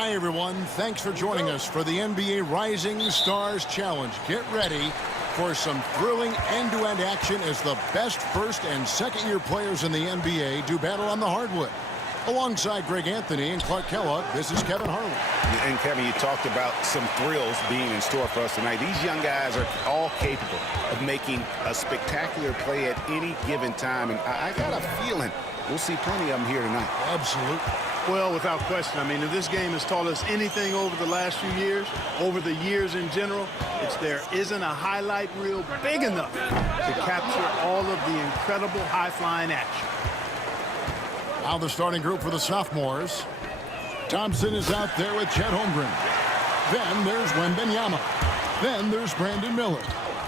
Hi, everyone. Thanks for joining us for the NBA Rising Stars Challenge. Get ready for some thrilling end-to-end action as the best first and second-year players in the NBA do battle on the hardwood. Alongside Greg Anthony and Clark Kellogg, this is Kevin Harlan. And Kevin, you talked about some thrills being in store for us tonight. These young guys are all capable of making a spectacular play at any given time. And I got a feeling we'll see plenty of them here tonight. Absolutely. Well, without question. I mean, if this game has taught us anything over the last few years, over the years in general, it's there isn't a highlight reel big enough to capture all of the incredible high-flying action. Now the starting group for the sophomores. Thompson is out there with Chet Holmgren. Then there's Wembanyama. Then there's Brandon Miller.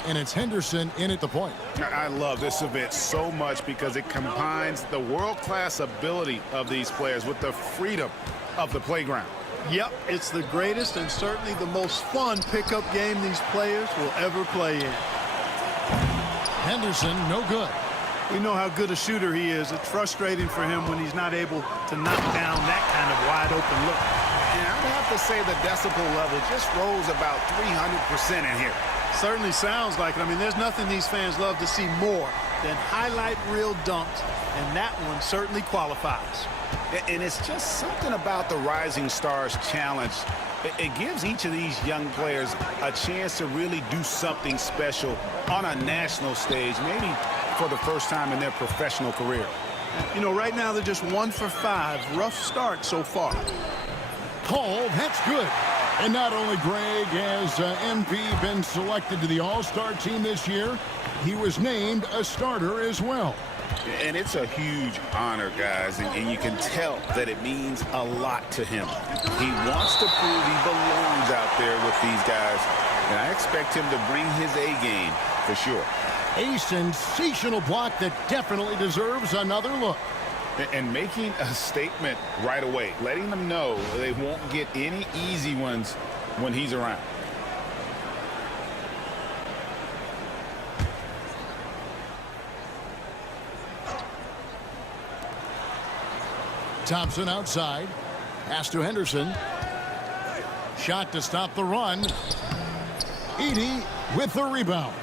And it's Henderson in at the point. I love this event so much because it combines the world-class ability of these players with the freedom of the playground. Yep, it's the greatest and certainly the most fun pickup game these players will ever play in. Henderson, no good. We know how good a shooter he is. It's frustrating for him when he's not able to knock down that kind of wide-open look. And I would have to say the decibel level just rose about 300% in here. Certainly sounds like it. I mean, there's nothing these fans love to see more than highlight reel dunks, and that one certainly qualifies. And it's just something about the Rising Stars Challenge. It gives each of these young players a chance to really do something special on a national stage, maybe for the first time in their professional career. You know, right now they're just 1 for 5. Rough start so far. Hall, that's good. And not only, Greg, has MP been selected to the All-Star team this year, he was named a starter as well. And it's a huge honor, guys, and you can tell that it means a lot to him. He wants to prove he belongs out there with these guys, and I expect him to bring his A game for sure. A sensational block that definitely deserves another look. And making a statement right away, letting them know they won't get any easy ones when he's around. Thompson outside. Pass to Henderson. Shot to stop the run. Edey with the rebound.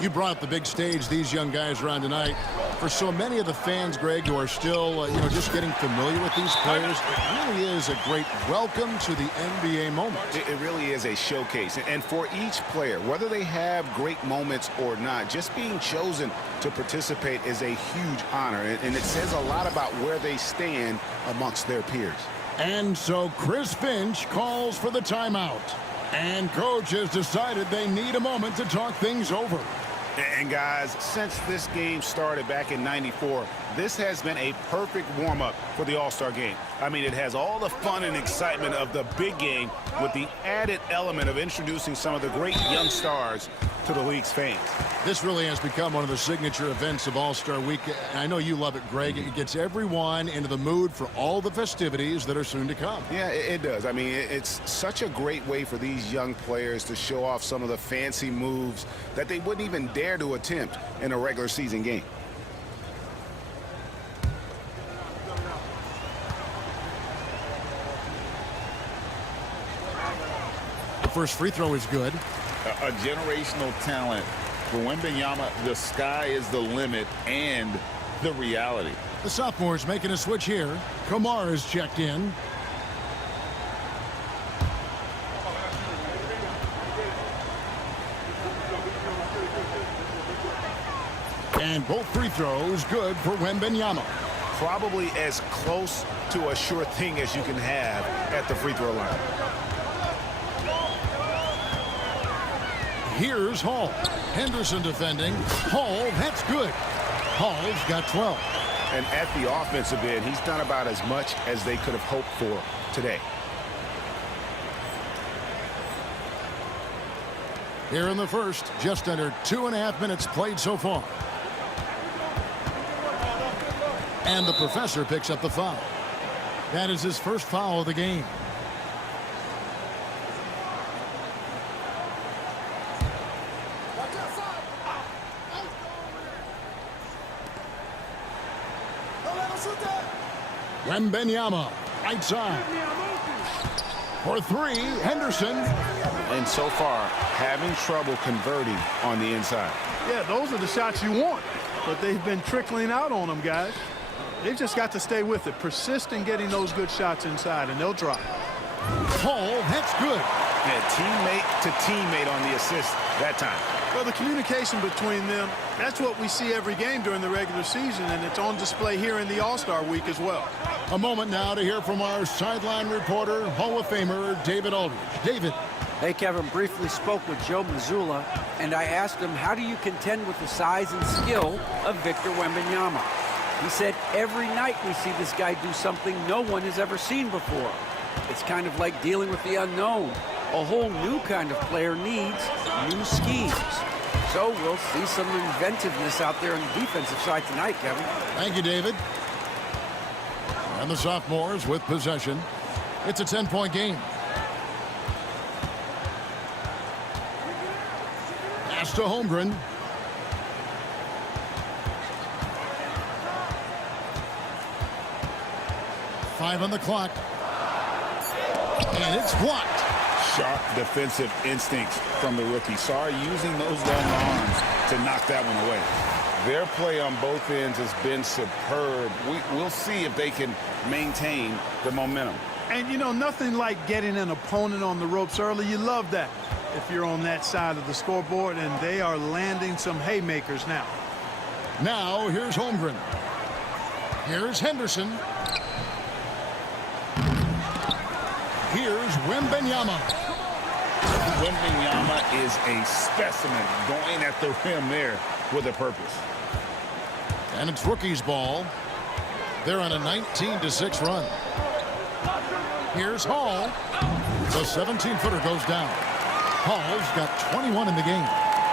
You brought up the big stage these young guys are on tonight. For so many of the fans, Greg, who are still, just getting familiar with these players, it really is a great welcome to the NBA moment. It really is a showcase. And for each player, whether they have great moments or not, just being chosen to participate is a huge honor. And it says a lot about where they stand amongst their peers. And so Chris Finch calls for the timeout. And coach has decided they need a moment to talk things over. And guys, since this game started back in '94, this has been a perfect warm-up for the All-Star game. I mean, it has all the fun and excitement of the big game with the added element of introducing some of the great young stars to the league's fans. This really has become one of the signature events of All-Star Week. And I know you love it, Greg. It gets everyone into the mood for all the festivities that are soon to come. Yeah, it does. I mean, it's such a great way for these young players to show off some of the fancy moves that they wouldn't even dare to attempt in a regular season game. The first free throw is good. A generational talent. For Wembanyama, the sky is the limit and the reality. The sophomores making a switch here. Kamara is checked in. And both free throws good for Wembanyama. Probably as close to a sure thing as you can have at the free throw line. Here's Hall. Henderson defending. Hall, that's good. Hall's got 12. And at the offensive end, he's done about as much as they could have hoped for today. Here in the first, just under 2.5 minutes played so far. And the professor picks up the foul. That is his first foul of the game. Wembanyama, right side. For three, Henderson. And so far, having trouble converting on the inside. Yeah, those are the shots you want, but they've been trickling out on them, guys. They've just got to stay with it. Persist in getting those good shots inside, and they'll drop. Hall, that's good. Yeah, teammate to teammate on the assist that time. Well, the communication between them, that's what we see every game during the regular season, and it's on display here in the All-Star week as well. A moment now to hear from our sideline reporter, Hall of Famer David Aldridge. David. Hey, Kevin, briefly spoke with Joe Mazzulla, and I asked him, how do you contend with the size and skill of Victor Wembanyama? He said, every night we see this guy do something no one has ever seen before. It's kind of like dealing with the unknown. A whole new kind of player needs new schemes. So we'll see some inventiveness out there on the defensive side tonight, Kevin. Thank you, David. And the sophomores with possession. It's a 10-point game. Pass to Holmgren. Five on the clock. And it's blocked. Sharp defensive instincts from the rookie. Sorry, using those long arms to knock that one away. Their play on both ends has been superb. We'll see if they can maintain the momentum. And, you know, nothing like getting an opponent on the ropes early. You love that if you're on that side of the scoreboard, and they are landing some haymakers now. Now, here's Holmgren. Here's Henderson. Here's Wembanyama. Wembanyama is a specimen going at the rim there with a purpose. And it's rookie's ball. They're on a 19-6 run. Here's Hall. The 17-footer goes down. Hall's got 21 in the game.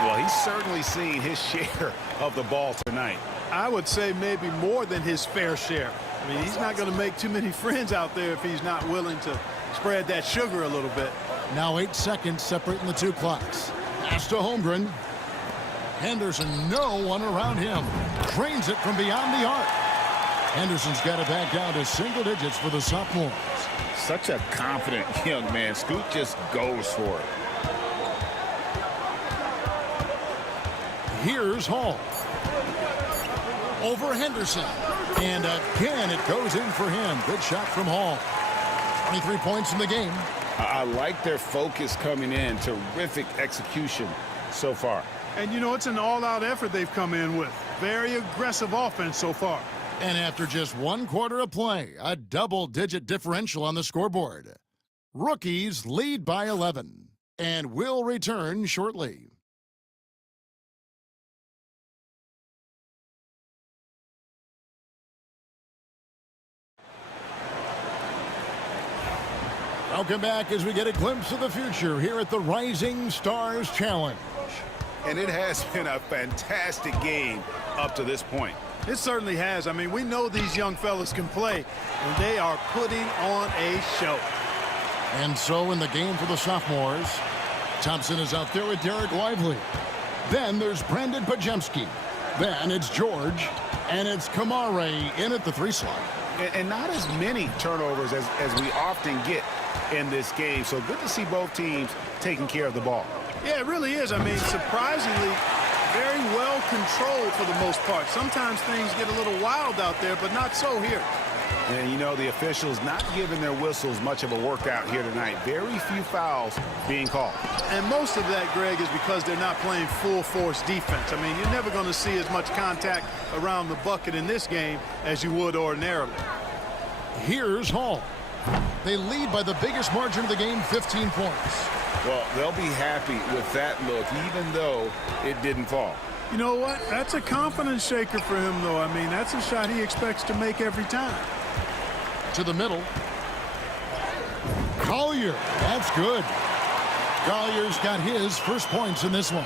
Well, he's certainly seen his share of the ball tonight. I would say maybe more than his fair share. I mean, he's not going to make too many friends out there if he's not willing to spread that sugar a little bit. Now 8 seconds separating the two clocks. Pass to Holmgren. Henderson, no one around him. Drains it from beyond the arc. Henderson's got it back down to single digits for the sophomores. Such a confident young man. Scoot just goes for it. Here's Hall. Over Henderson. And again, it goes in for him. Good shot from Hall. 23 points in the game. I like their focus coming in. Terrific execution so far. And, you know, it's an all-out effort they've come in with. Very aggressive offense so far. And after just 1 quarter of play, a double-digit differential on the scoreboard. Rookies lead by 11 and will return shortly. Welcome back as we get a glimpse of the future here at the Rising Stars Challenge. And it has been a fantastic game up to this point. It certainly has. I mean, we know these young fellas can play, and they are putting on a show. And so in the game for the sophomores, Thompson is out there with Derek Lively. Then there's Brandon Pajemski. Then it's George, and it's Kamare in at the 3 slot. And not as many turnovers as we often get in this game. So good to see both teams taking care of the ball. Yeah, it really is. I mean, surprisingly, very well controlled for the most part. Sometimes things get a little wild out there, but not so here. And, you know, the officials not giving their whistles much of a workout here tonight. Very few fouls being called. And most of that, Greg, is because they're not playing full-force defense. I mean, you're never going to see as much contact around the bucket in this game as you would ordinarily. Here's Hall. They lead by the biggest margin of the game, 15 points. Well, they'll be happy with that look, even though it didn't fall. You know what? That's a confidence shaker for him, though. I mean, that's a shot he expects to make every time. To the middle. Collier. That's good. Collier's got his first points in this one.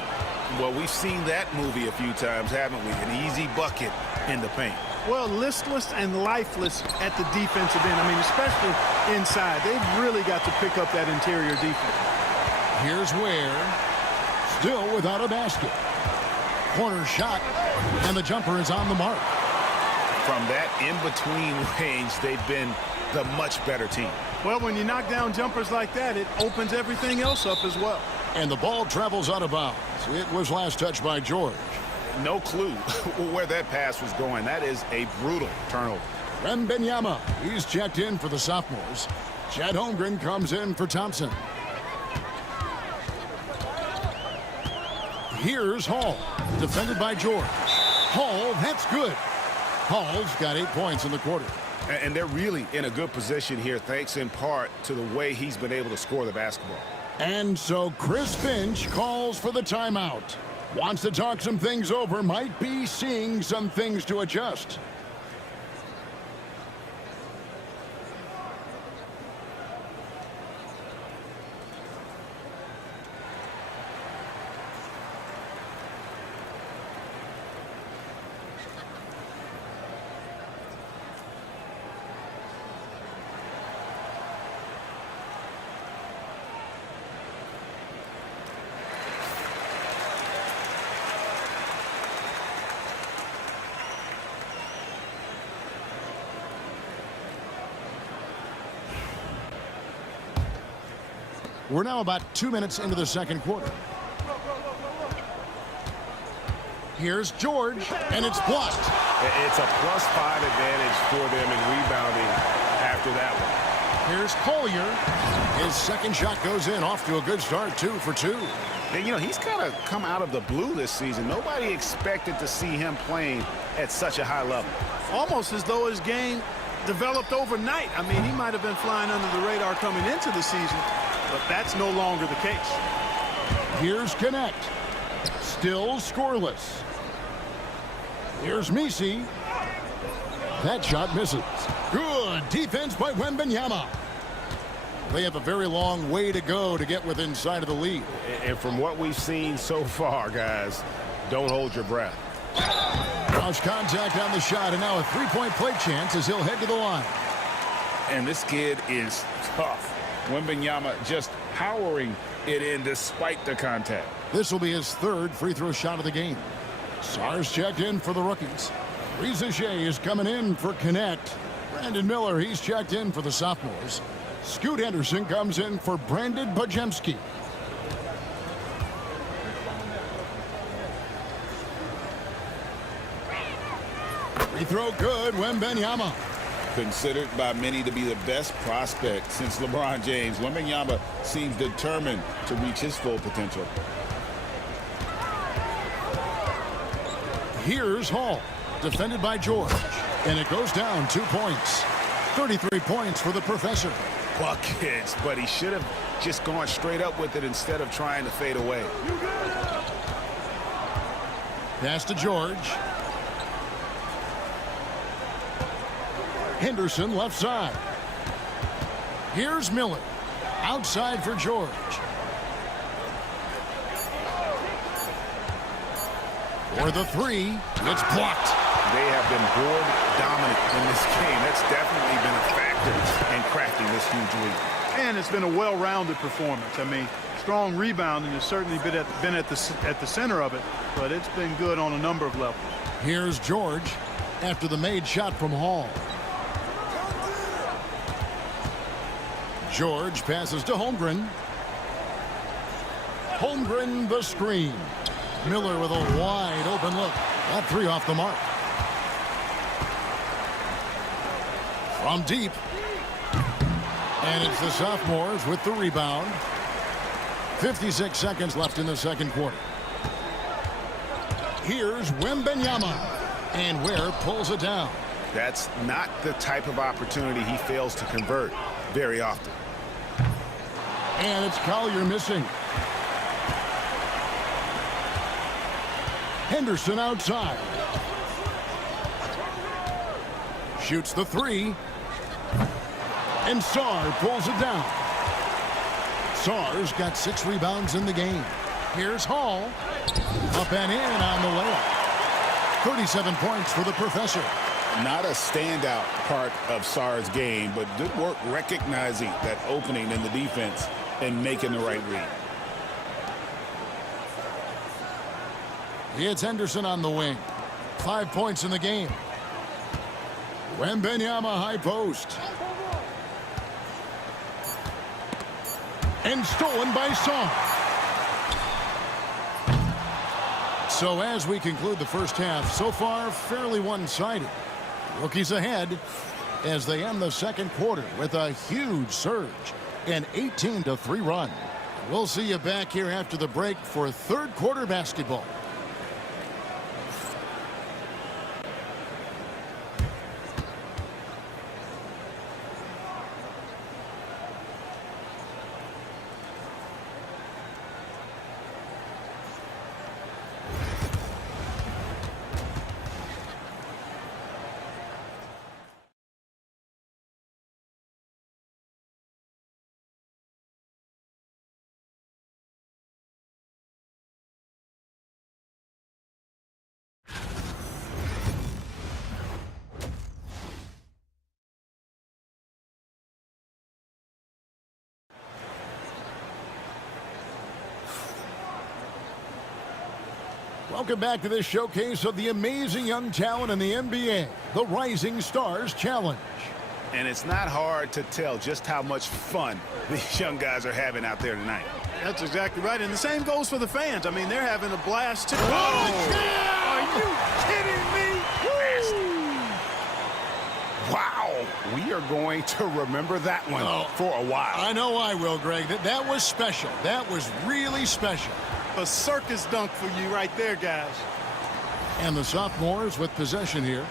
Well, we've seen that movie a few times, haven't we? An easy bucket in the paint. Well, listless and lifeless at the defensive end. I mean, especially inside. They've really got to pick up that interior defense. Here's Ware. Still without a basket. Corner shot, and the jumper is on the mark. From that in-between range, they've been the much better team. Well, when you knock down jumpers like that, it opens everything else up as well. And the ball travels out of bounds. It was last touched by George. No clue where that pass was going. That is a brutal turnover. Wembanyama, he's checked in for the sophomores. Chet Holmgren comes in for Thompson. Here's Hall, defended by George. Hall, that's good. Hall's got 8 points in the quarter. And they're really in a good position here, thanks in part to the way he's been able to score the basketball. And so Chris Finch calls for the timeout. Wants to talk some things over, might be seeing some things to adjust. We're now about 2 minutes into the second quarter. Here's George, and it's blocked. It's a +5 advantage for them in rebounding after that one. Here's Collier. His second shot goes in, off to a good start, 2 for 2. And, you know, he's kind of come out of the blue this season. Nobody expected to see him playing at such a high level. Almost as though his game developed overnight. I mean, he might have been flying under the radar coming into the season, but that's no longer the case. Here's Connect. Still scoreless. Here's Misi. That shot misses. Good defense by Wembanyama. They have a very long way to go to get within sight of the lead. And from what we've seen so far, guys, don't hold your breath. Cross contact on the shot, and now a three-point play chance as he'll head to the line. And this kid is tough. Wembanyama just powering it in despite the contact. This will be his third free throw shot of the game. Sars checked in for the rookies. Reza Shea is coming in for Connect. Brandon Miller, he's checked in for the sophomores. Scoot Henderson comes in for Brandon Bajemski. Free throw good, Wembanyama. Considered by many to be the best prospect since LeBron James, Wembanyama seems determined to reach his full potential. Here's Hall, defended by George, and it goes down 2 points. 33 points for the professor. Buckets, but he should have just gone straight up with it instead of trying to fade away. Pass to George. Henderson left side. Here's Miller. Outside for George. For the three, it's blocked. They have been board dominant in this game. That's definitely been a factor in cracking this huge lead. And it's been a well-rounded performance. I mean, strong rebounding has certainly been at the center of it, but it's been good on a number of levels. Here's George after the made shot from Hall. George passes to Holmgren. Holmgren the screen. Miller with a wide open look. That three off the mark. From deep. And it's the sophomores with the rebound. 56 seconds left in the second quarter. Here's Wembanyama. And Ware pulls it down. That's not the type of opportunity he fails to convert very often. And it's Collier missing. Henderson outside. Shoots the three. And Sarr pulls it down. Sarr's got 6 rebounds in the game. Here's Hall. Up and in on the layup. 37 points for the professor. Not a standout part of Sarr's game, but good work recognizing that opening in the defense and making the right read. It's Henderson on the wing. 5 points in the game. Wembanyama high post. And stolen by Song. So as we conclude the first half, so far fairly one-sided. Rookies ahead as they end the second quarter with a huge surge, an 18-3 run. We'll see you back here after the break for third quarter basketball. Welcome back to this showcase of the amazing young talent in the NBA, the Rising Stars Challenge. And it's not hard to tell just how much fun these young guys are having out there tonight. That's exactly right. And the same goes for the fans. I mean, they're having a blast, too. Are you kidding me? Wow. We are going to remember that one for a while. I know I will, Greg. That was special. That was really special. A circus dunk for you right there, guys. And the sophomores with possession here.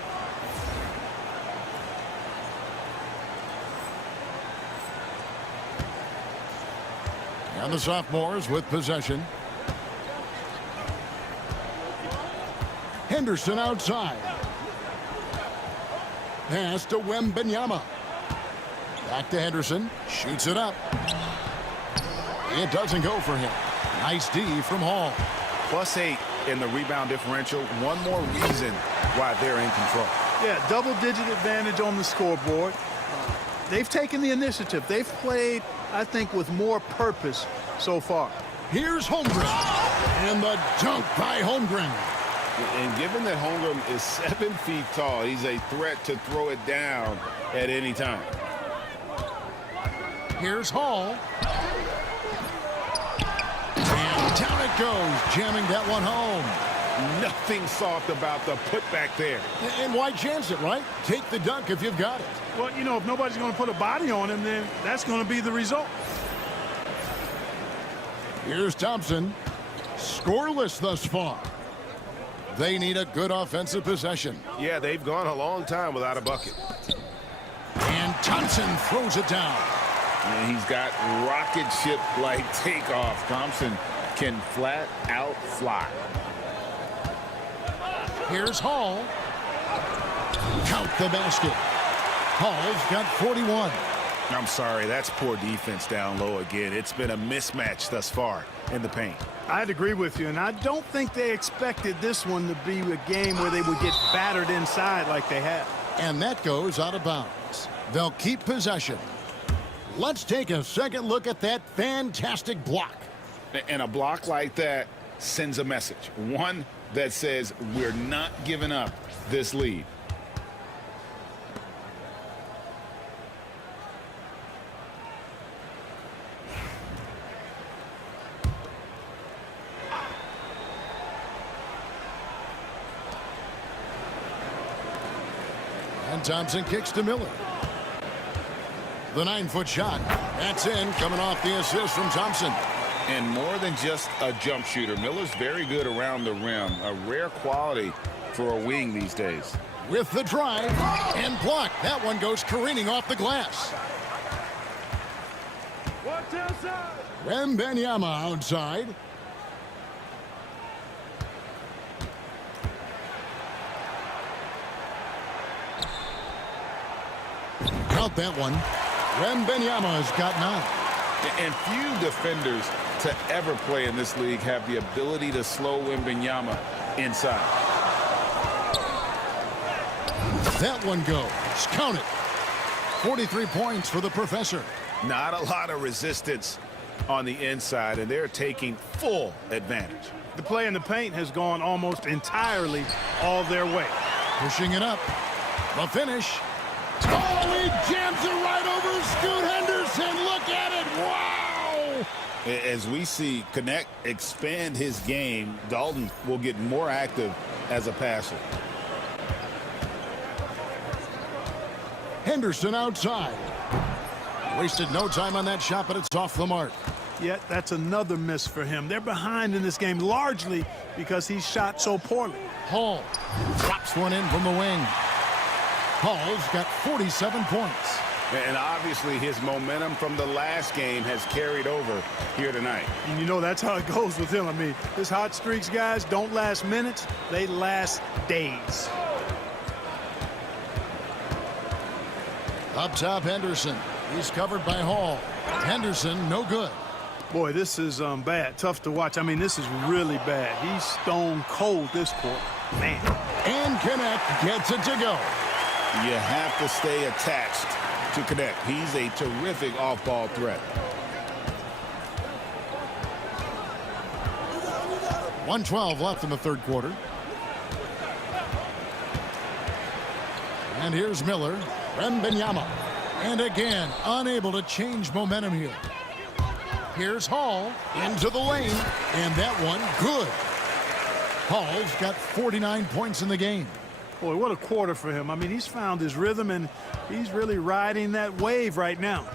And the sophomores with possession. Henderson outside. Pass to Wembanyama. Back to Henderson. Shoots it up. It doesn't go for him. Nice D from Hall. +8 in the rebound differential. One more reason why they're in control. Yeah, double-digit advantage on the scoreboard. They've taken the initiative. They've played, I think, with more purpose so far. Here's Holmgren. And the dunk by Holmgren. And given that Holmgren is 7 feet tall, he's a threat to throw it down at any time. Here's Hall. And down it goes, jamming that one home. Nothing soft about the putback there. And why chance it, right? Take the dunk if you've got it. Well, you know, if nobody's going to put a body on him, then that's going to be the result. Here's Thompson. Scoreless thus far. They need a good offensive possession. Yeah, they've gone a long time without a bucket. And Thompson throws it down. And he's got rocket ship-like takeoff. Thompson can flat out fly. Here's Hall. Count the basket. Hall's got 41. I'm sorry, that's poor defense down low again. It's been a mismatch thus far in the paint. I'd agree with you, and I don't think they expected this one to be a game where they would get battered inside like they have. And that goes out of bounds. They'll keep possession. Let's take a second look at that fantastic block. And a block like that sends a message. One that says we're not giving up this lead. And Thompson kicks to Miller. The 9-foot shot. That's in, coming off the assist from Thompson. And more than just a jump shooter, Miller's very good around the rim. A rare quality for a wing these days. With the drive and block. That one goes careening off the glass. Wembanyama outside. Count that one. Wembanyama's got 9. And few defenders to ever play in this league have the ability to slow Wembanyama inside. That one goes. Count it. 43 points for the professor. Not a lot of resistance on the inside, and they're taking full advantage. The play in the paint has gone almost entirely all their way. Pushing it up. The finish. Oh, he jams it right over Scoot Henderson. Look at it. Wow. As we see Connect expand his game, Dalton will get more active as a passer. Henderson outside. Wasted no time on that shot, but it's off the mark. Yet that's another miss for him. They're behind in this game largely because he shot so poorly. Hall drops one in from the wing. Hall's got 47 points. And obviously his momentum from the last game has carried over here tonight. And you know that's how it goes with him. I mean, his hot streaks, guys, don't last minutes. They last days. Up top, Henderson. He's covered by Hall. Henderson, no good. Boy, this is bad. Tough to watch. I mean, this is really bad. He's stone cold this quarter. Man. And Connect gets it to go. You have to stay attached to Connect. He's a terrific off-ball threat. 1:12 left in the third quarter. And here's Miller. Wembanyama. And again, unable to change momentum here. Here's Hall into the lane. And that one, good. Hall's got 49 points in the game. Boy, what a quarter for him. I mean, he's found his rhythm, and he's really riding that wave right now.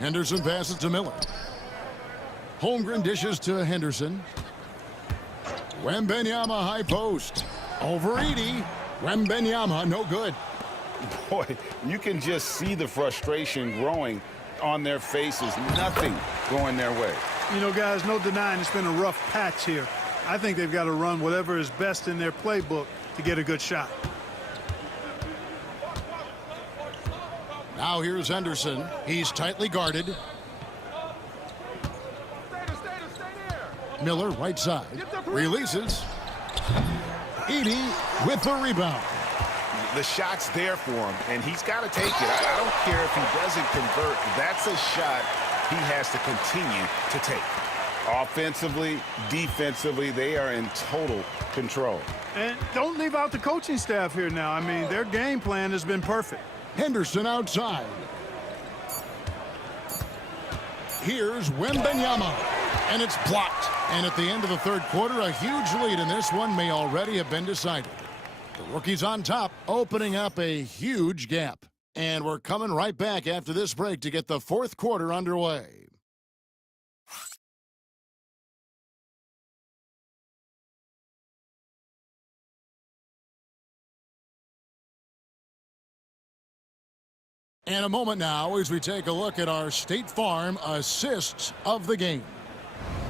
Henderson passes to Miller. Holmgren dishes to Henderson. Wembanyama high post. Over Edey. Wembanyama no good. Boy, you can just see the frustration growing on their faces. Nothing going their way. You know, guys, no denying it's been a rough patch here. I think they've got to run whatever is best in their playbook to get a good shot. Now here's Henderson. He's tightly guarded. Miller right side. Releases. Edey with the rebound. The shot's there for him, and he's got to take it. I don't care if he doesn't convert. That's a shot he has to continue to take. Offensively, defensively, they are in total control. And don't leave out the coaching staff here now. I mean, their game plan has been perfect. Henderson outside. Here's Wembanyama. And it's blocked. And at the end of the third quarter, a huge lead in this one may already have been decided. The rookie's on top, opening up a huge gap. And we're coming right back after this break to get the fourth quarter underway. And a moment now as we take a look at our State Farm assists of the game.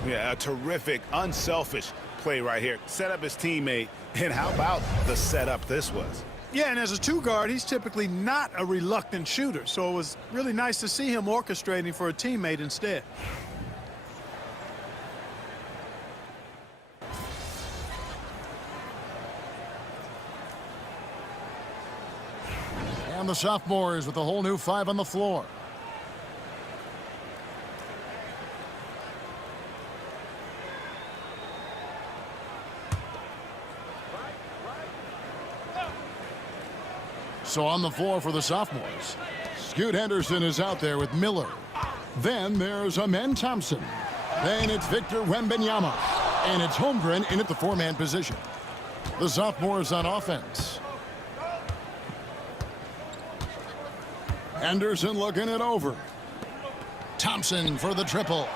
Yeah, a terrific, unselfish play right here. Set up his teammate, and how about the setup this was? Yeah, and as a two guard, he's typically not a reluctant shooter, so it was really nice to see him orchestrating for a teammate instead. And the sophomores with a whole new 5 on the floor. So on the floor for the sophomores, Scoot Henderson is out there with Miller. Then there's Amen Thompson. Then it's Victor Wembanyama. And it's Holmgren in at the 4-man position. The sophomores on offense. Henderson looking it over. Thompson for the triple.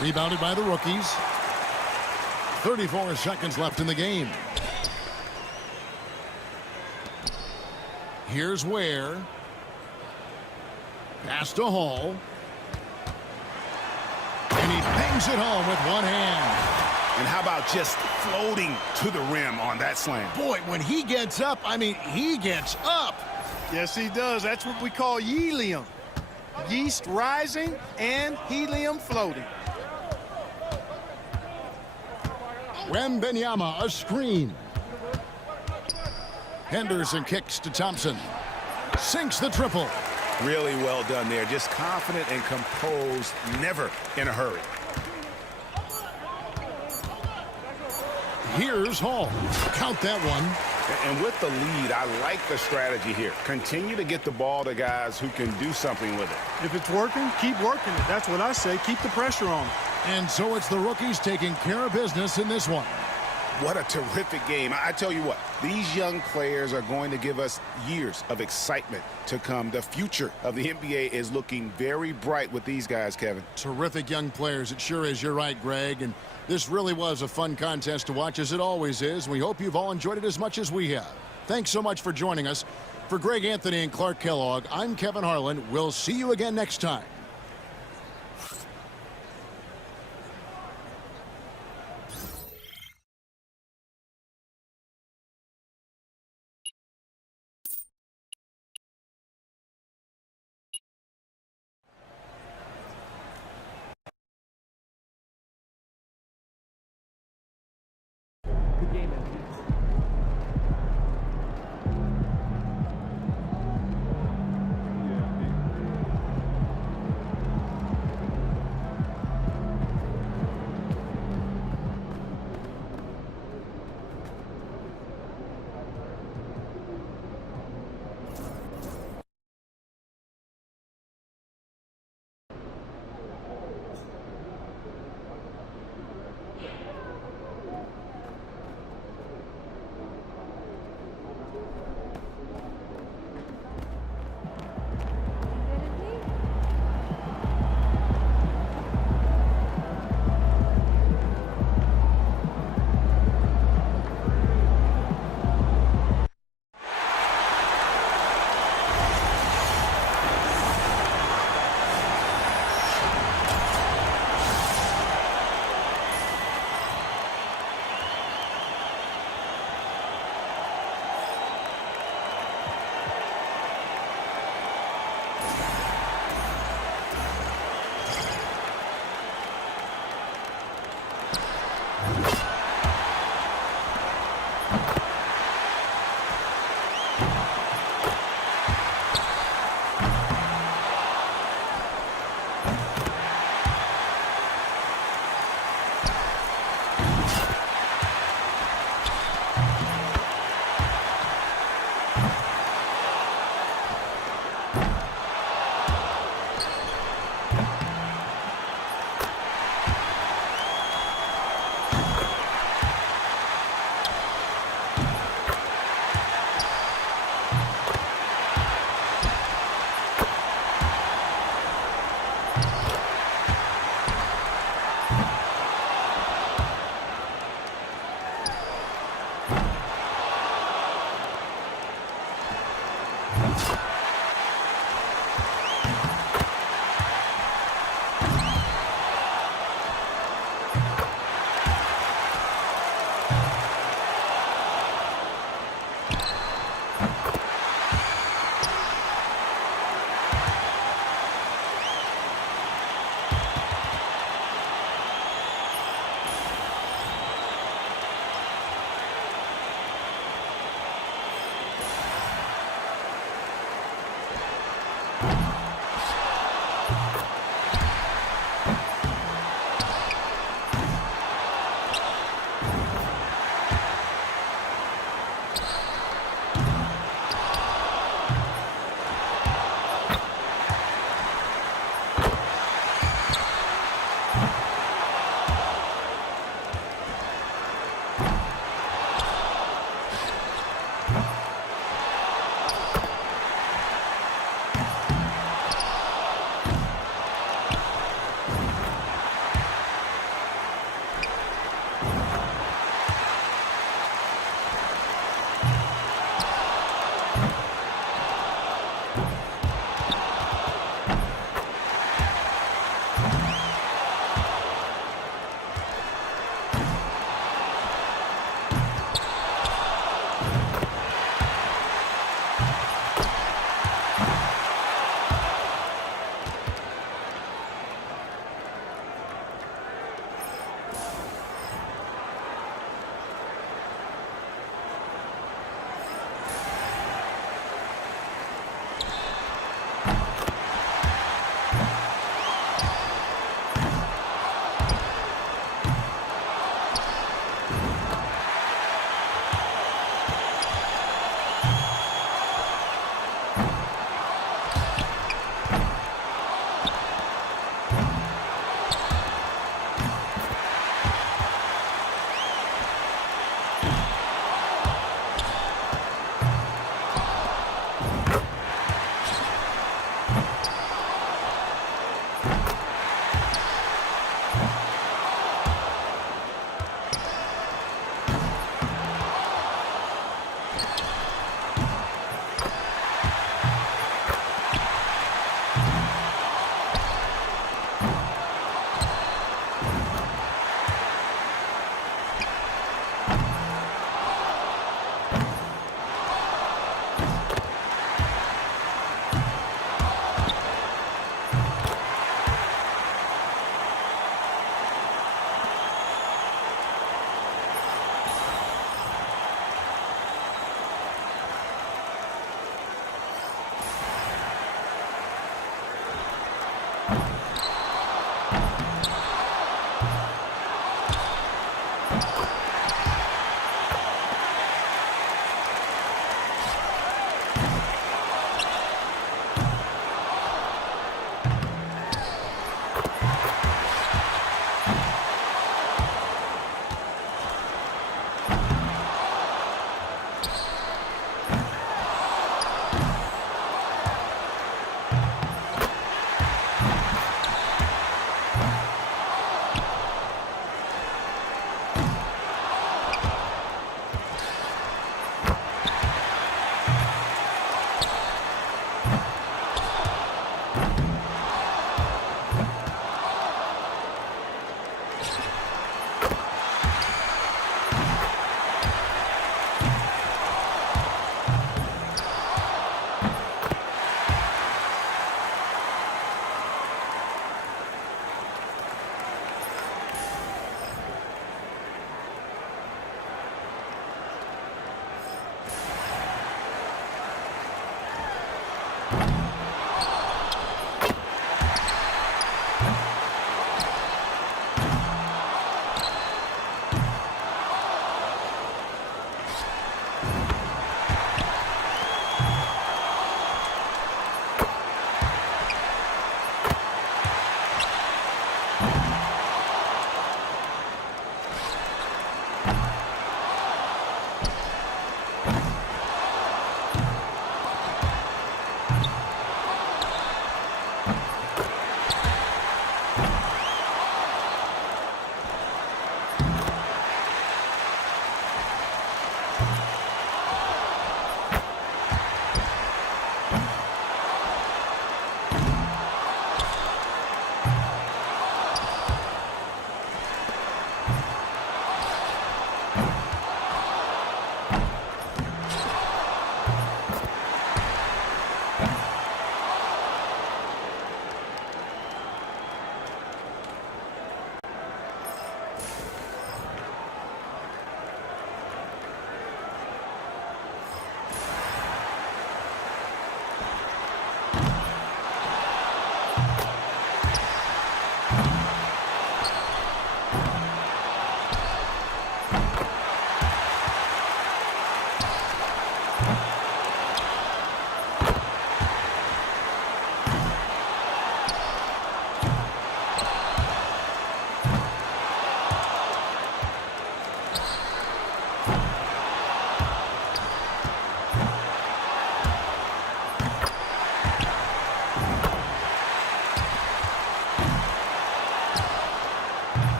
Rebounded by the rookies. 34 seconds left in the game. Here's Ware. Pass to Hall. And he bangs it home with one hand. And how about just floating to the rim on that slam? Boy, when he gets up, I mean, he gets up. Yes, he does. That's what we call helium. Yeast rising and helium floating. Wembanyama, a screen. Henderson kicks to Thompson. Sinks the triple. Really well done there. Just confident and composed, never in a hurry. Here's Hall. Count that one. And with the lead, I like the strategy here. Continue to get the ball to guys who can do something with it. If it's working, keep working it. That's what I say. Keep the pressure on. And so it's the rookies taking care of business in this one. What a terrific game. I tell you what, these young players are going to give us years of excitement to come. The future of the NBA is looking very bright with these guys, Kevin. Terrific young players. It sure is. You're right, Greg. And this really was a fun contest to watch, as it always is. We hope you've all enjoyed it as much as we have. Thanks so much for joining us. For Greg Anthony and Clark Kellogg, I'm Kevin Harlan. We'll see you again next time.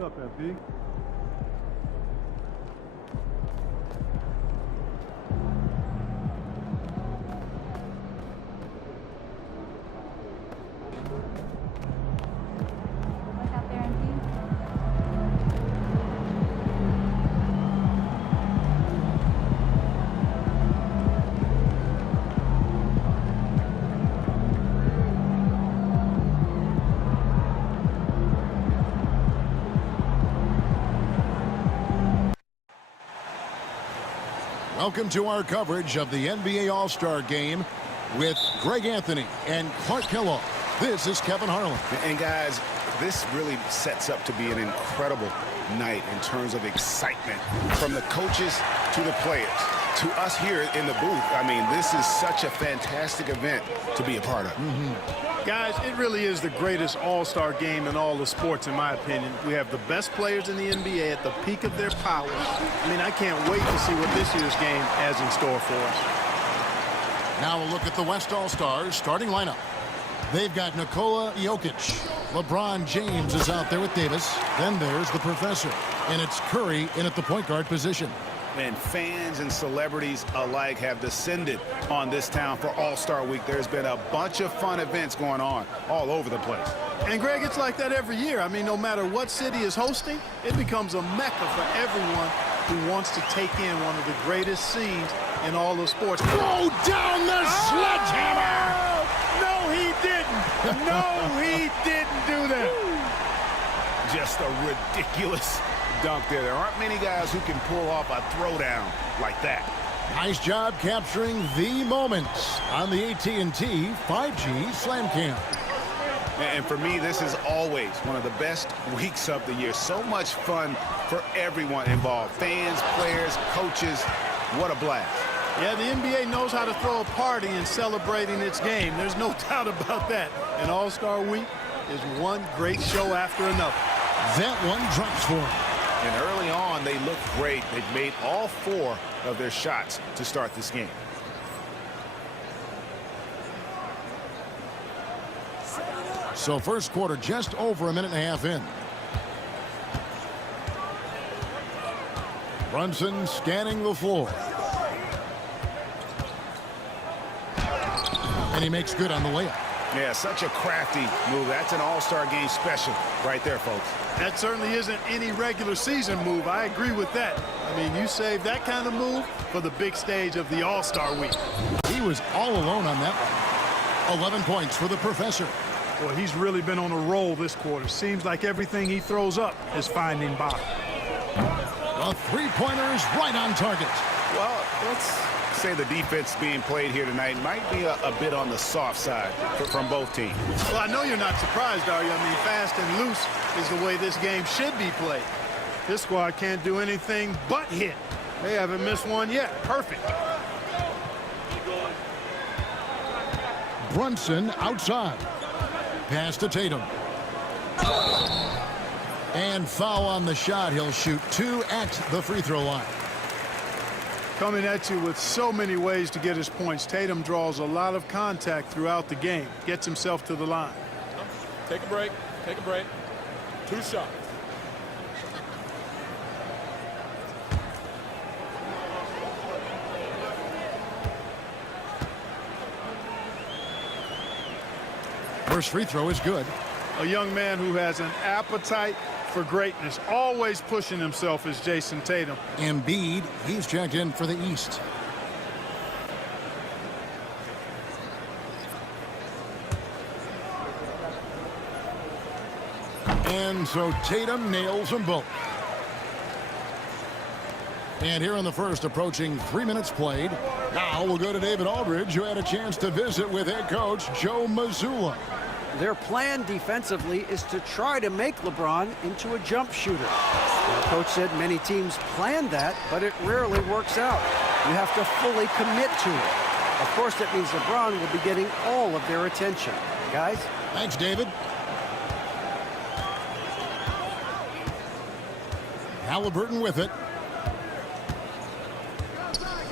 What's up, FB? Look out there, MP. Welcome to our coverage of the NBA All-Star Game with Greg Anthony and Clark Kellogg. This is Kevin Harlan. And guys, this really sets up to be an incredible night in terms of excitement from the coaches to the players to us here in the booth. I mean, this is such a fantastic event to be a part of. Guys, it really is the greatest all-star game in all the sports, in my opinion. We have the best players in the NBA at the peak of their powers. I mean, I can't wait to see what this year's game has in store for us. Now a look at the West All-Stars starting lineup. They've got Nikola Jokic. LeBron James is out there with Davis. Then there's the professor. And it's Curry in at the point guard position. And fans and celebrities alike have descended on this town for All-Star Week. There's been a bunch of fun events going on all over the place. And, Greg, it's like that every year. I mean, no matter what city is hosting, it becomes a mecca for everyone who wants to take in one of the greatest scenes in all of sports. Throw down the sledgehammer! No, he didn't. No, he didn't do that. Just a ridiculous dunk there. There aren't many guys who can pull off a throwdown like that. Nice job capturing the moments on the AT&T 5G Slam Cam. And for me, this is always one of the best weeks of the year. So much fun for everyone involved. Fans, players, coaches. What a blast. Yeah, the NBA knows how to throw a party in celebrating its game. There's no doubt about that. And All-Star Week is one great show after another. That one drops for him. And early on, they looked great. They've made all 4 of their shots to start this game. So first quarter just over a minute and a half in. Brunson scanning the floor. And he makes good on the layup. Yeah, such a crafty move. That's an all-star game special right there, folks. That certainly isn't any regular season move. I agree with that. I mean, you save that kind of move for the big stage of the All-Star week. He was all alone on that one. 11 points for the professor. Well, he's really been on a roll this quarter. Seems like everything he throws up is finding bottom. The three-pointer is right on target. Well, let's say the defense being played here tonight might be a bit on the soft side from both teams. Well, I know you're not surprised, are you? I mean, fast and loose is the way this game should be played. This squad can't do anything but hit. They haven't missed one yet. Perfect. Brunson outside. Pass to Tatum. And foul on the shot. He'll shoot 2 at the free throw line. Coming at you with so many ways to get his points. Tatum draws a lot of contact throughout the game. Gets himself to the line. Take a break. Take a break. 2 shots. First free throw is good. A young man who has an appetite for greatness, always pushing himself, is Jason Tatum. Embiid, he's checked in for the East. And so Tatum nails them both. And here in the first, approaching 3 minutes played. Now we'll go to David Aldridge, who had a chance to visit with head coach Joe Mazzulla. Their plan defensively is to try to make LeBron into a jump shooter. The coach said many teams plan that, but it rarely works out. You have to fully commit to it. Of course, that means LeBron will be getting all of their attention. Guys? Thanks, David. Halliburton with it.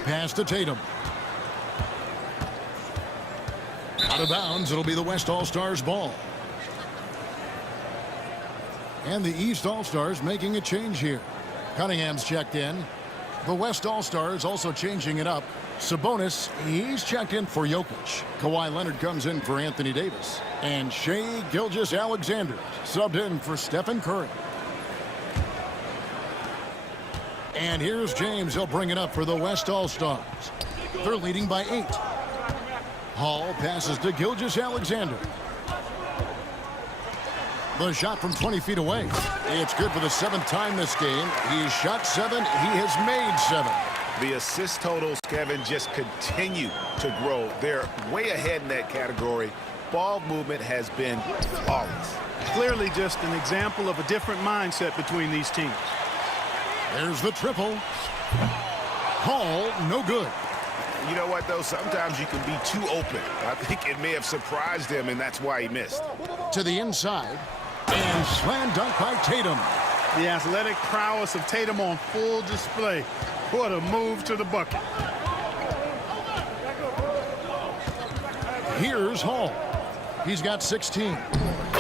Pass to Tatum. Out of bounds, it'll be the West All-Stars ball. And the East All-Stars making a change here. Cunningham's checked in. The West All-Stars also changing it up. Sabonis, he's checked in for Jokic. Kawhi Leonard comes in for Anthony Davis. And Shai Gilgeous-Alexander subbed in for Stephen Curry. And here's James. He'll bring it up for the West All-Stars. They're leading by 8. Hall passes to Gilgeous-Alexander. The shot from 20 feet away. It's good for the 7th time this game. He's shot 7. He has made 7. The assist totals, Kevin, just continue to grow. They're way ahead in that category. Ball movement has been flawless. Clearly just an example of a different mindset between these teams. There's the triple. Hall, no good. You know what, though? Sometimes you can be too open. I think it may have surprised him, and that's why he missed. To the inside. And slam dunk by Tatum. The athletic prowess of Tatum on full display. What a move to the bucket. Here's Hall. He's got 16.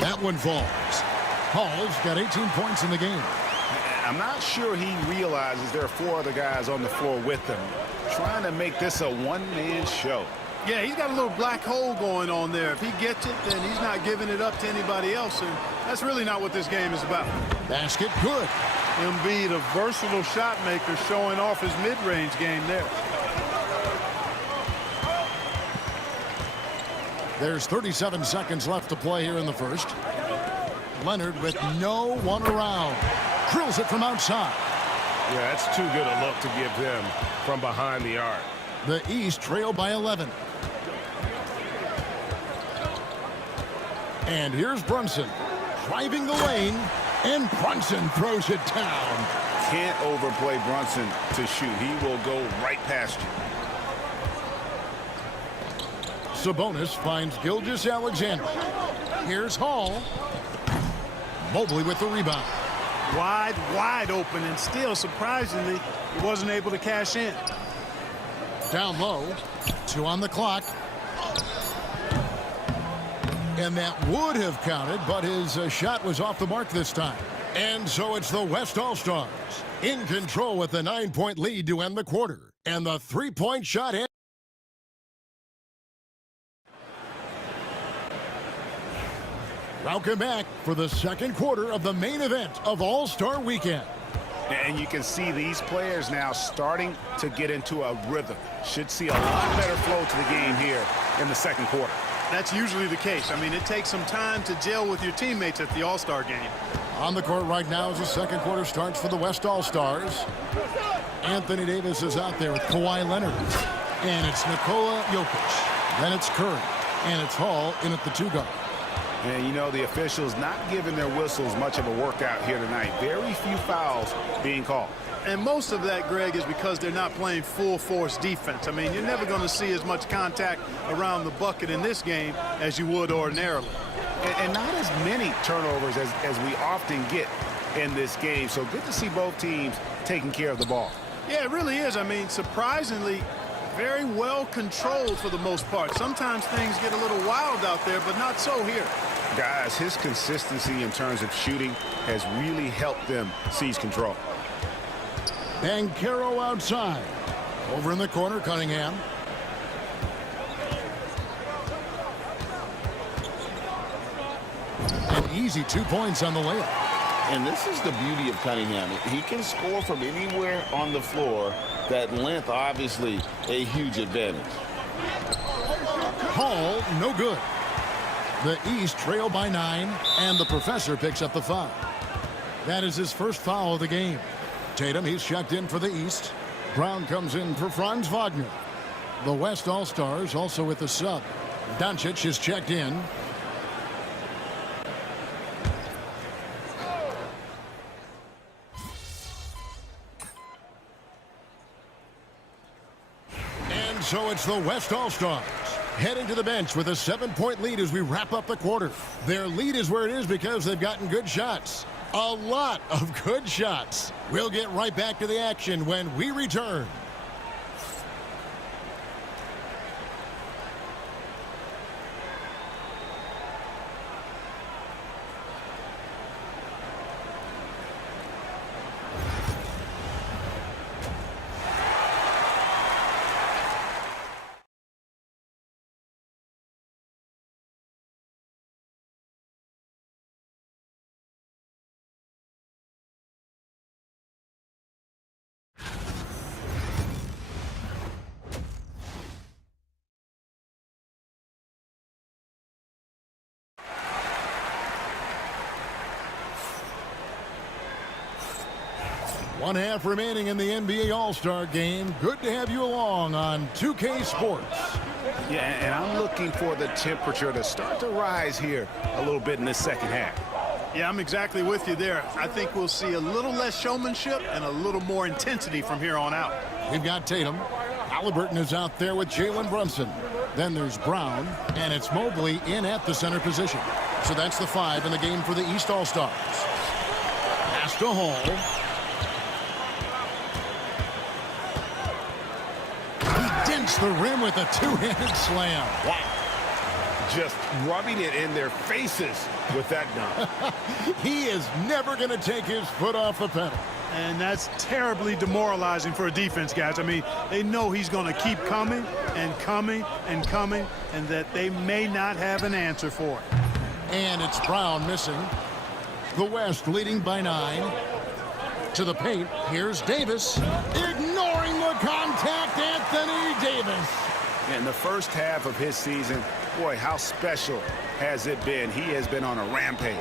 That one falls. Hall's got 18 points in the game. I'm not sure he realizes there are 4 other guys on the floor with him, trying to make this a one-man show. Yeah, he's got a little black hole going on there. If he gets it, then he's not giving it up to anybody else, and that's really not what this game is about. Basket good. Embiid, a versatile shot maker, showing off his mid-range game there. There's 37 seconds left to play here in the first. Leonard with no one around. Drills it from outside. Yeah, that's too good a look to give them from behind the arc. The East trail by 11. And here's Brunson driving the lane, and Brunson throws it down. Can't overplay Brunson to shoot. He will go right past you. Sabonis finds Gilgeous-Alexander. Here's Hall. Mobley with the rebound. Wide open, and still, surprisingly, he wasn't able to cash in. Down low. 2 on the clock. And that would have counted, but his shot was off the mark this time. And so it's the West All-Stars in control with the 9-point lead to end the quarter. And the 3-point shot in. Welcome back for the second quarter of the main event of All-Star Weekend. And you can see these players now starting to get into a rhythm. Should see a lot better flow to the game here in the second quarter. That's usually the case. I mean, it takes some time to gel with your teammates at the All-Star game. On the court right now as the second quarter starts for the West All-Stars. Anthony Davis is out there with Kawhi Leonard. And it's Nikola Jokic. Then it's Curry. And it's Hall in at the 2-guard. And, you know, the officials not giving their whistles much of a workout here tonight. Very few fouls being called. And most of that, Greg, is because they're not playing full-force defense. I mean, you're never going to see as much contact around the bucket in this game as you would ordinarily. And not as many turnovers as we often get in this game. So good to see both teams taking care of the ball. Yeah, it really is. I mean, surprisingly, very well controlled for the most part. Sometimes things get a little wild out there, but not so here. Guys, his consistency in terms of shooting has really helped them seize control. And Caro outside. Over in the corner, Cunningham. An easy 2 points on the layup. And this is the beauty of Cunningham. He can score from anywhere on the floor. That length, obviously, a huge advantage. Hall, no good. The East trail by 9, and the professor picks up the foul. That is his first foul of the game. Tatum, he's checked in for the East. Brown comes in for Franz Wagner. The West All-Stars also with the sub. Doncic is checked in. And so it's the West All-Stars heading to the bench with a 7-point lead as we wrap up the quarter. Their lead is where it is because they've gotten good shots. A lot of good shots. We'll get right back to the action when we return. One half remaining in the NBA All-Star Game. Good to have you along on 2K Sports. Yeah, and I'm looking for the temperature to start to rise here a little bit in this second half. Yeah, I'm exactly with you there. I think we'll see a little less showmanship and a little more intensity from here on out. We've got Tatum. Halliburton is out there with Jalen Brunson. Then there's Brown, and it's Mobley in at the center position. So that's the 5 in the game for the East All-Stars. Pass to Hall. Dents the rim with a two-handed slam. Wow. Just rubbing it in their faces with that dunk. He is never going to take his foot off the pedal. And that's terribly demoralizing for a defense, guys. I mean, they know he's going to keep coming and coming and coming, and that they may not have an answer for it. And it's Brown missing. The West leading by 9. To the paint, here's Davis. Ignoring the contact, Anthony Davis. In the first half of his season, boy, how special has it been? He has been on a rampage.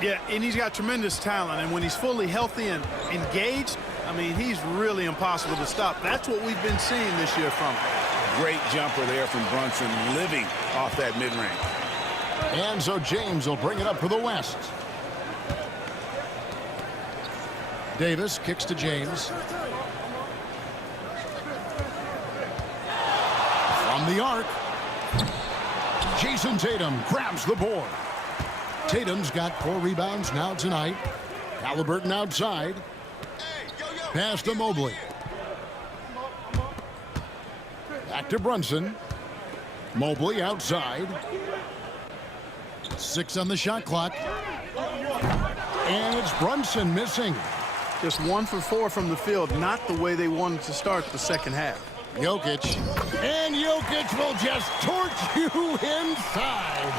Yeah, and he's got tremendous talent, and when he's fully healthy and engaged, I mean, he's really impossible to stop. That's what we've been seeing this year from him. Great jumper there from Brunson, living off that mid-range. And so James will bring it up for the West. Davis kicks to James. From the arc. Jason Tatum grabs the board. Tatum's got 4 rebounds now tonight. Halliburton outside. Pass to Mobley. Back to Brunson. Mobley outside. 6 on the shot clock. And it's Brunson missing. Just 1 for 4 from the field, not the way they wanted to start the second half. Jokic. And Jokic will just torch you inside.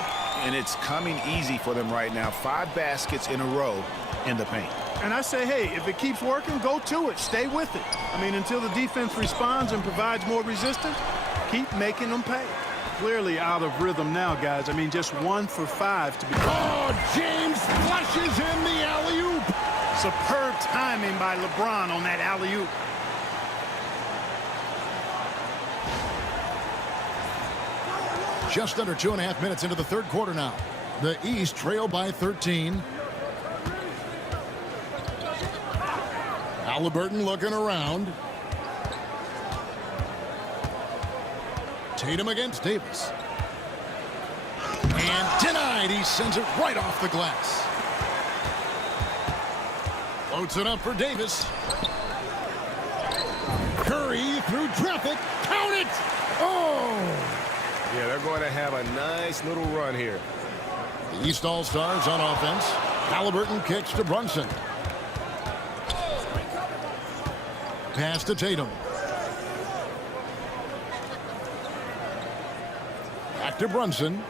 And it's coming easy for them right now. 5 baskets in a row in the paint. And I say, hey, if it keeps working, go to it. Stay with it. I mean, until the defense responds and provides more resistance, keep making them pay. Clearly out of rhythm now, guys. I mean, just 1 for 5 to be. Oh, James flushes in the alley-oop. Superb timing by LeBron on that alley-oop. Just under 2.5 minutes into the third quarter now. The East trail by 13. Halliburton looking around. Tatum against Davis. And denied. He sends it right off the glass. Floats it up for Davis. Curry through traffic. Count it! Oh! Yeah, they're going to have a nice little run here. The East All-Stars on offense. Halliburton kicks to Brunson. Pass to Tatum. Back to Brunson.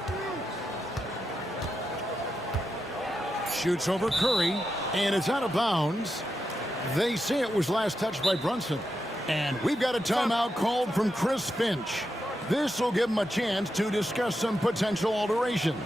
Shoots over Curry, and it's out of bounds. They say it was last touched by Brunson. And we've got a timeout called from Chris Finch. This will give him a chance to discuss some potential alterations.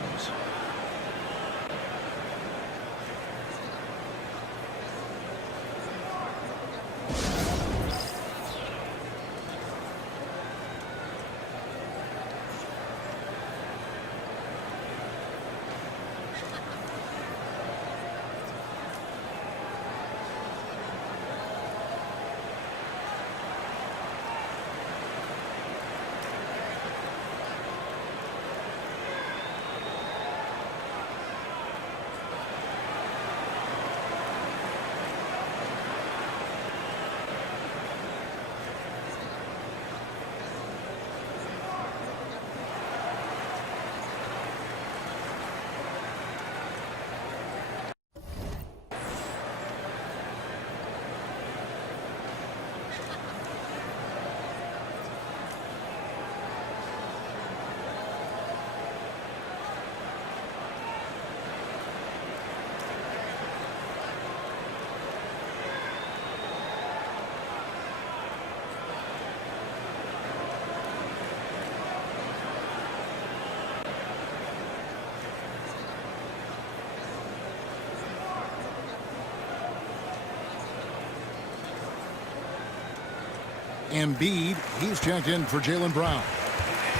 Embiid, he's checked in for Jaylen Brown.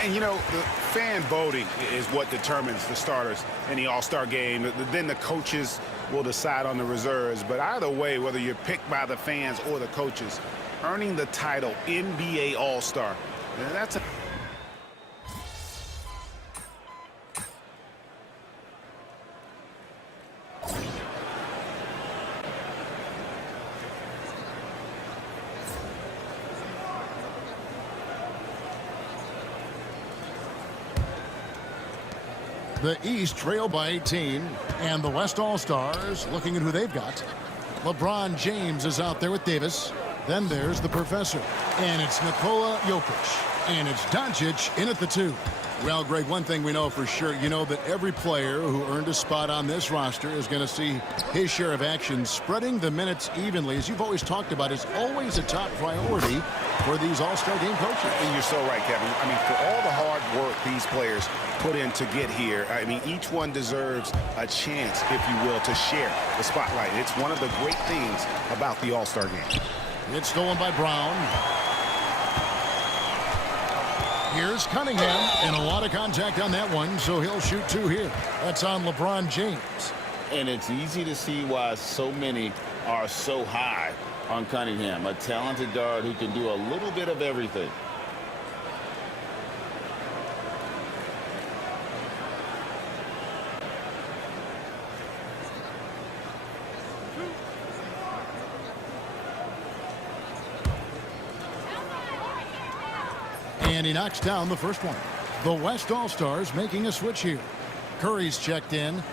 And, you know, the fan voting is what determines the starters in the All-Star game. Then the coaches will decide on the reserves. But either way, whether you're picked by the fans or the coaches, earning the title NBA All-Star, that's a... The East trail by 18, and the West All-Stars looking at who they've got. LeBron James is out there with Davis. Then there's the professor, and it's Nikola Jokic, and it's Doncic in at the 2. Well, Greg, one thing we know for sure, you know that every player who earned a spot on this roster is going to see his share of action. Spreading the minutes evenly, as you've always talked about, is always a top priority for these All-Star game coaches. And you're so right, Kevin. I mean, for all the hard work these players put in to get here, I mean, each one deserves a chance, if you will, to share the spotlight. It's one of the great things about the All-Star game. It's stolen by Brown. Here's Cunningham, and a lot of contact on that one, so he'll shoot 2 here. That's on LeBron James. And it's easy to see why so many are so high on Cunningham, a talented guard who can do a little bit of everything. And he knocks down the first one. The West All-Stars making a switch here. Curry's checked in.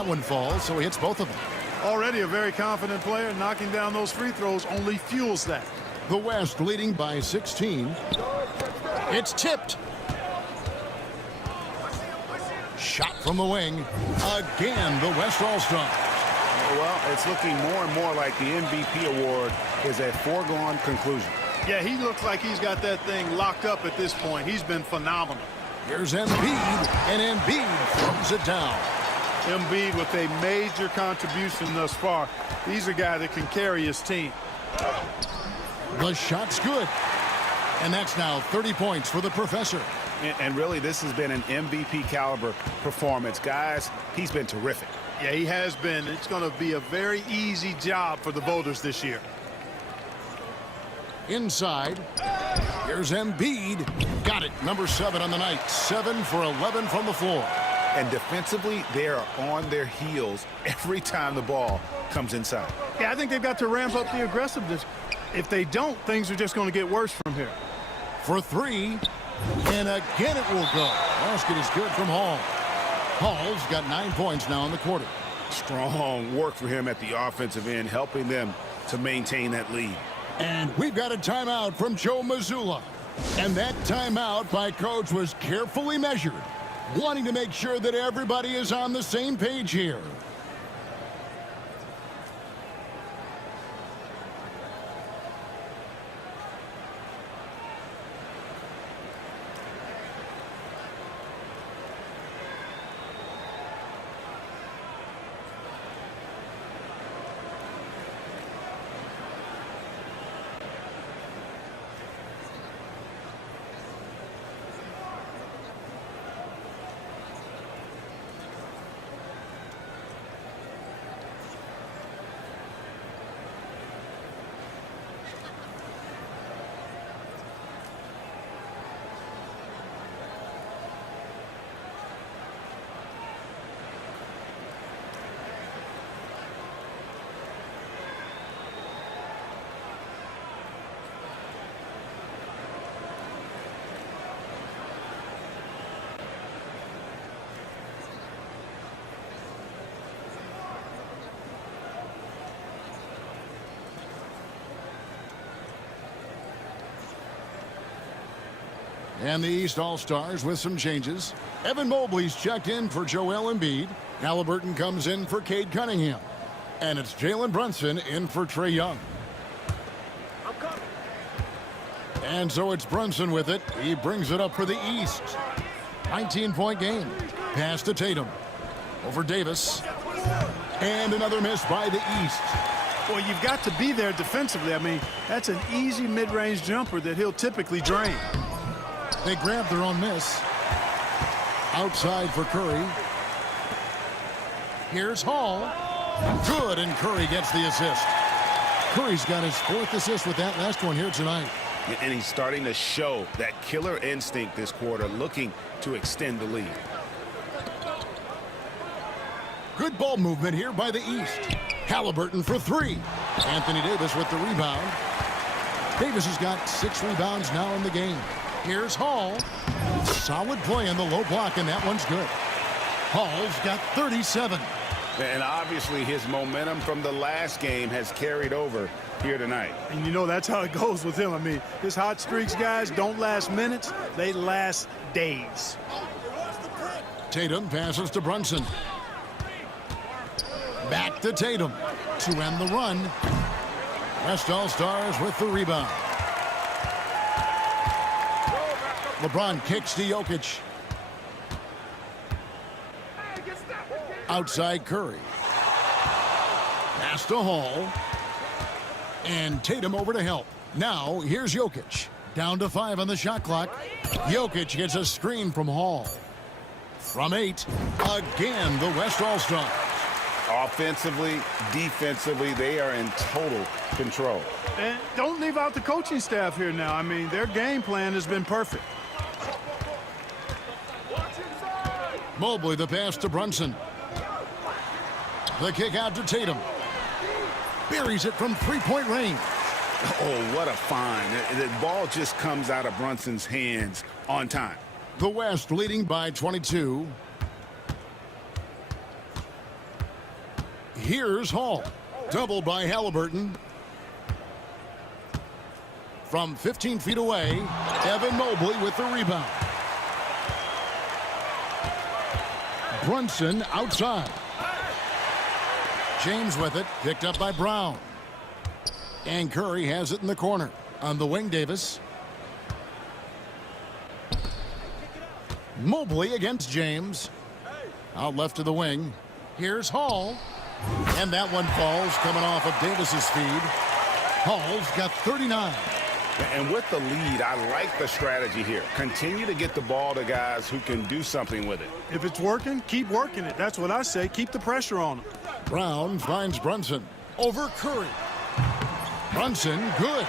That one falls, so he hits both of them. Already a very confident player. Knocking down those free throws only fuels that. The West leading by 16. It's tipped. Shot from the wing. Again, the West All-Stars. Well, it's looking more and more like the MVP award is a foregone conclusion. Yeah, he looks like he's got that thing locked up at this point. He's been phenomenal. Here's Embiid, and Embiid throws it down. Embiid with a major contribution thus far. He's a guy that can carry his team. The shot's good. And that's now 30 points for the professor. And really, this has been an MVP caliber performance. Guys, he's been terrific. Yeah, he has been. It's going to be a very easy job for the voters this year. Inside. Here's Embiid. Got it. Number 7 on the night. 7 for 11 from the floor. And defensively, they are on their heels every time the ball comes inside. Yeah, I think they've got to ramp up the aggressiveness. If they don't, things are just going to get worse from here. For 3. And again it will go. Basket is good from Hall. Hall's got 9 points now in the quarter. Strong work for him at the offensive end, helping them to maintain that lead. And we've got a timeout from Joe Mazzulla. And that timeout by coach was carefully measured, wanting to make sure that everybody is on the same page here. And the East All-Stars with some changes. Evan Mobley's checked in for Joel Embiid. Halliburton comes in for Cade Cunningham. And it's Jalen Brunson in for Trae Young. And so it's Brunson with it. He brings it up for the East. 19-point game. Pass to Tatum. Over Davis. And another miss by the East. Well, you've got to be there defensively. I mean, that's an easy mid-range jumper that he'll typically drain. They grab their own miss. Outside for Curry. Here's Hall. Good, and Curry gets the assist. Curry's got his 4th assist with that last one here tonight. And he's starting to show that killer instinct this quarter, looking to extend the lead. Good ball movement here by the East. Halliburton for 3. Anthony Davis with the rebound. Davis has got 6 rebounds now in the game. Here's Hall. Solid play in the low block, and that one's good. Hall's got 37. And obviously his momentum from the last game has carried over here tonight. And you know that's how it goes with him. I mean, his hot streaks, guys, don't last minutes. They last days. Tatum passes to Brunson. Back to Tatum to end the run. West All-Stars with the rebound. LeBron kicks to Jokic. Outside Curry. Pass to Hall. And Tatum over to help. Now here's Jokic. Down to 5 on the shot clock. Jokic gets a screen from Hall. From 8. Again, the West All-Stars. Offensively, defensively, they are in total control. And don't leave out the coaching staff here now. I mean, their game plan has been perfect. Mobley the pass to Brunson. The kick out to Tatum. Buries it from 3-point range. Oh, what a find. The ball just comes out of Brunson's hands on time. The West leading by 22. Here's Hall. Doubled by Halliburton. From 15 feet away, Evan Mobley with the rebound. Brunson outside. James with it, picked up by Brown. And Curry has it in the corner. On the wing, Davis. Mobley against James. Out left to the wing. Here's Hall. And that one falls, coming off of Davis's feed. Hall's got 39. And with the lead, I like the strategy here. Continue to get the ball to guys who can do something with it. If it's working, keep working it. That's what I say. Keep the pressure on them. Brown finds Brunson. Over Curry. Brunson, good.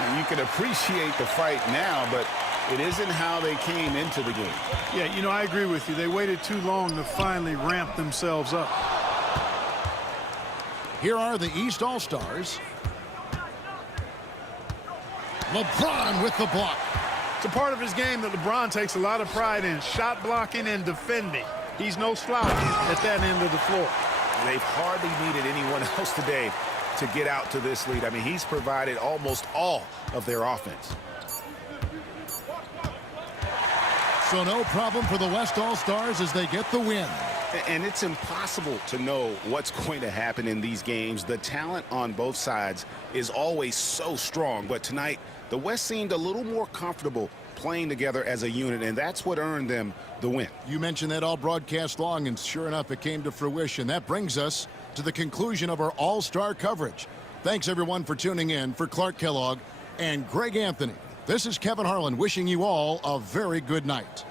And you can appreciate the fight now, but it isn't how they came into the game. Yeah, you know, I agree with you. They waited too long to finally ramp themselves up. Here are the East All-Stars. LeBron with the block. It's a part of his game that LeBron takes a lot of pride in, shot blocking and defending. He's no slouch at that end of the floor. They've hardly needed anyone else today to get out to this lead. I mean, he's provided almost all of their offense. So no problem for the West All-Stars as they get the win. And it's impossible to know what's going to happen in these games. The talent on both sides is always so strong. But tonight, the West seemed a little more comfortable playing together as a unit, and that's what earned them the win. You mentioned that all broadcast long, and sure enough, it came to fruition. That brings us to the conclusion of our all-star coverage. Thanks, everyone, for tuning in. For Clark Kellogg and Greg Anthony, this is Kevin Harlan wishing you all a very good night.